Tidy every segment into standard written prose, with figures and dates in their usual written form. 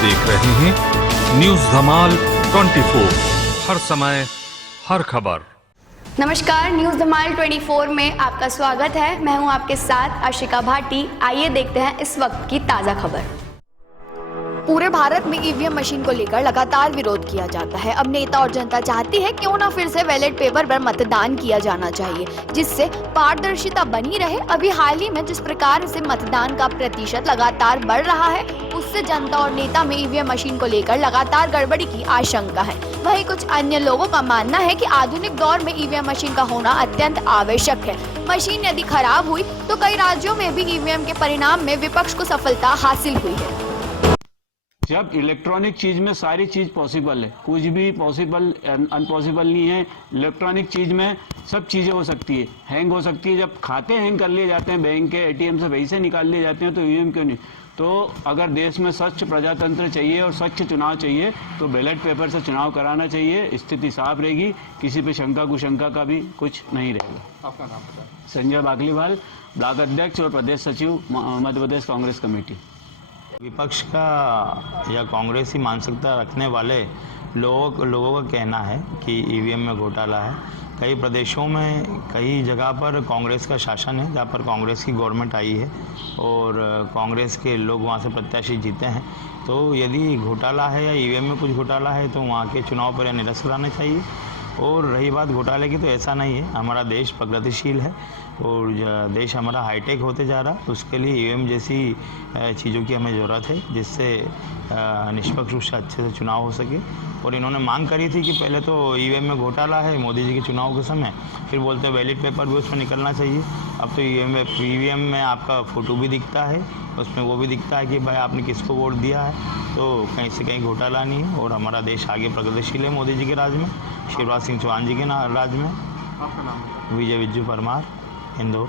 देख रहे हैं न्यूज धमाल 24, हर समय हर खबर। नमस्कार, न्यूज धमाल 24 में आपका स्वागत है। मैं हूं आपके साथ आशिका भाटी। आइए देखते हैं इस वक्त की ताजा खबर। पूरे भारत में ईवीएम मशीन को लेकर लगातार विरोध किया जाता है। अब नेता और जनता चाहती है क्यों ना फिर से बैलेट पेपर पर मतदान किया जाना चाहिए, जिससे पारदर्शिता बनी रहे। अभी हाल ही में जिस प्रकार से मतदान का प्रतिशत लगातार बढ़ रहा है, उससे जनता और नेता में ईवीएम मशीन को लेकर लगातार गड़बड़ी की आशंका है। वहीं कुछ अन्य लोगों का मानना है कि आधुनिक दौर में ईवीएम मशीन का होना अत्यंत आवश्यक है। मशीन यदि खराब हुई तो कई राज्यों में भी ईवीएम के परिणाम में विपक्ष को सफलता हासिल हुई है। जब इलेक्ट्रॉनिक चीज में सारी चीज पॉसिबल है, कुछ भी पॉसिबल अनपॉसिबल नहीं है। इलेक्ट्रॉनिक चीज में सब चीजें हो सकती है, हैंग हो सकती है। जब खाते हैंग कर लिए जाते हैं, बैंक के एटीएम से पैसे निकाल लिए जाते हैं, तो ईवीएम क्यों नहीं? तो अगर देश में स्वच्छ प्रजातंत्र चाहिए और स्वच्छ चुनाव चाहिए तो बैलेट पेपर से चुनाव कराना चाहिए। स्थिति साफ रहेगी, किसी पे शंका कुशंका का भी कुछ नहीं रहेगा। आपका नाम बताएं। संजय बागलीवाल, ब्लॉक अध्यक्ष और प्रदेश सचिव, मध्य प्रदेश कांग्रेस कमेटी। विपक्ष का या कांग्रेसी मानसिकता रखने वाले लोगों का कहना है कि ईवीएम में घोटाला है। कई प्रदेशों में कई जगह पर कांग्रेस का शासन है, जहाँ पर कांग्रेस की गवर्नमेंट आई है और कांग्रेस के लोग वहाँ से प्रत्याशी जीते हैं। तो यदि घोटाला है या ईवीएम में कुछ घोटाला है तो वहाँ के चुनाव पर निरस्त कराना चाहिए। और रही बात घोटाले की, तो ऐसा नहीं है। हमारा देश प्रगतिशील है और देश हमारा हाईटेक होते जा रहा है। उसके लिए ईवीएम जैसी चीज़ों की हमें ज़रूरत है, जिससे निष्पक्ष रूप से अच्छे से चुनाव हो सके। और इन्होंने मांग करी थी कि पहले तो ईवीएम में घोटाला है मोदी जी के चुनाव के समय, फिर बोलते हैं बैलेट पेपर भी उसमें निकलना चाहिए। अब तो ईवीएम में आपका फ़ोटो भी दिखता है, उसमें वो भी दिखता है कि भाई आपने किसको वोट दिया है। तो कहीं से कहीं घोटाला नहीं है और हमारा देश आगे प्रगतिशील है मोदी जी के राज में, शिवराज सिंह चौहान जी के राज में। आपका नाम? विजय विज्जू परमार, इंदौर।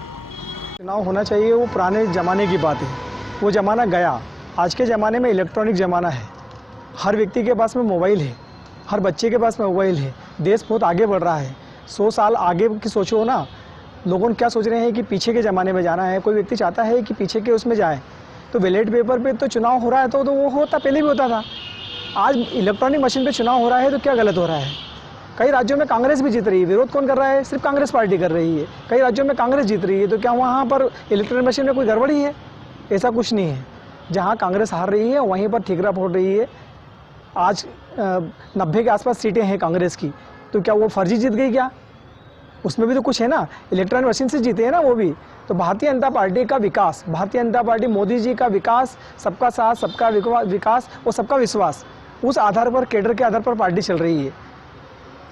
चुनाव होना चाहिए, वो पुराने ज़माने की बात है। वो ज़माना गया। आज के ज़माने में इलेक्ट्रॉनिक ज़माना है। हर व्यक्ति के पास में मोबाइल है, हर बच्चे के पास में मोबाइल है। देश बहुत आगे बढ़ रहा है। 100 साल आगे की सोचो ना। लोगों क्या सोच रहे हैं कि पीछे के ज़माने में जाना है। कोई व्यक्ति चाहता है कि पीछे के उसमें जाए। तो बैलेट पेपर पे तो चुनाव हो रहा है तो वो होता, पहले भी होता था। आज इलेक्ट्रॉनिक मशीन पे चुनाव हो रहा है तो क्या गलत हो रहा है? कई राज्यों में कांग्रेस भी जीत रही है। विरोध कौन कर रहा है? सिर्फ कांग्रेस पार्टी कर रही है। कई राज्यों में कांग्रेस जीत रही है, तो क्या वहाँ पर इलेक्ट्रॉनिक मशीन में कोई गड़बड़ी है? ऐसा कुछ नहीं है। जहाँ कांग्रेस हार रही है वहीं पर ठीकरा फोड़ रही है। आज 90 के आसपास सीटें हैं कांग्रेस की, तो क्या वो फर्जी जीत गई क्या? उसमें भी तो कुछ है ना, इलेक्ट्रॉनिक मशीन से जीते हैं ना वो भी। तो भारतीय जनता पार्टी का विकास, भारतीय जनता पार्टी मोदी जी का विकास, सबका साथ, सबका विकास और सबका विश्वास, उस आधार पर, कैडर के आधार पर पार्टी चल रही है।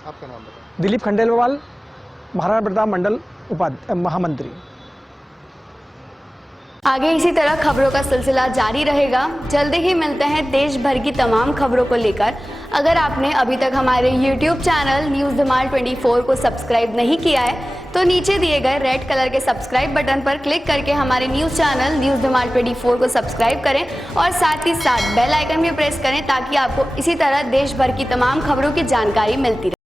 आपका नाम बताएं। दिलीप खंडेलवाल, महाराणा प्रताप मंडल महामंत्री। आगे इसी तरह खबरों का सिलसिला जारी रहेगा। जल्दी ही मिलते हैं देश भर की तमाम खबरों को लेकर। अगर आपने अभी तक हमारे YouTube चैनल न्यूज धमाल 24 को सब्सक्राइब नहीं किया है तो नीचे दिए गए रेड कलर के सब्सक्राइब बटन पर क्लिक करके हमारे न्यूज चैनल न्यूज धमाल 24 को सब्सक्राइब करें और साथ ही साथ बेल आइकन भी प्रेस करें, ताकि आपको इसी तरह देश भर की तमाम खबरों की जानकारी मिलती रहे।